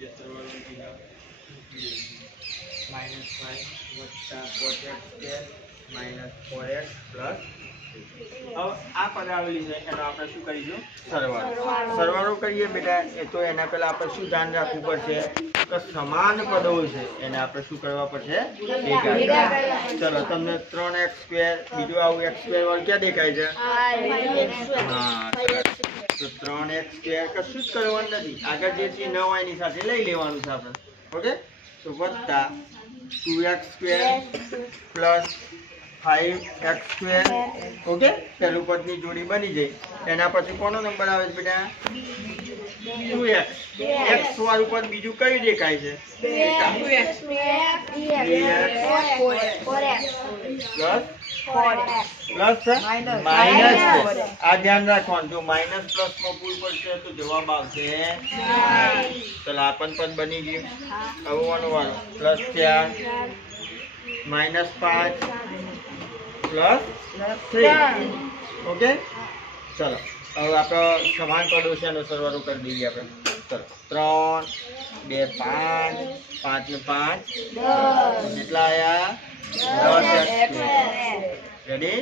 જે સરવાળો કીધા માઇનસ ફાઈવ વત્તા x square minus four x plus હવે આ પદ આવેલી છે એનો આપણે શું કરીશું સરવાળો સરવાળો કરીએ બેટા એ તો એના પહેલાં આપણે શું ધ્યાન રાખવું પડશે? કે સમાન પદો છે એને આપણે શું કરવા પડશે? ચલો તમને ત્રણ એક્સ સ્ક્વેર બીજું આવું એક્સ સ્ક્વેર વાળું ક્યાં દેખાય છે? હા તો ત્રણ એક્સ સ્ક્વેર કશું જ કરવાનું નથી. આગળ જે છે ન હોય એની સાથે લઈ લેવાનું છે આપણે. ઓકે? તો વત્તા two x square plus five x square okay? પહેલું પદની જોડી બની જાય. એના પછી કોનો નંબર આવે છે બેટા? ટુ એક્સ એક્સ વાળું પદ બીજું કયું દેખાય છે? પ્લસ? પ્લસ છે? માઇનસ. આ ધ્યાન રાખવાનું. જો માઇનસ પ્લસમાં ભૂલ પડશે તો જવાબ આવશે. ચલો આ પણ પદ બની ગયું. હવે વાનો વાળો પ્લસ ચાર માઇનસ પાંચ. Plus three. ઓકે? ચલો હવે આપણે સમાન પડો છે એનો સરવાળો કરી દઈએ આપણે. ચલો ત્રણ બે પાંચ પાંચ ને પાંચ. કેટલા આયા? દસ. રેડી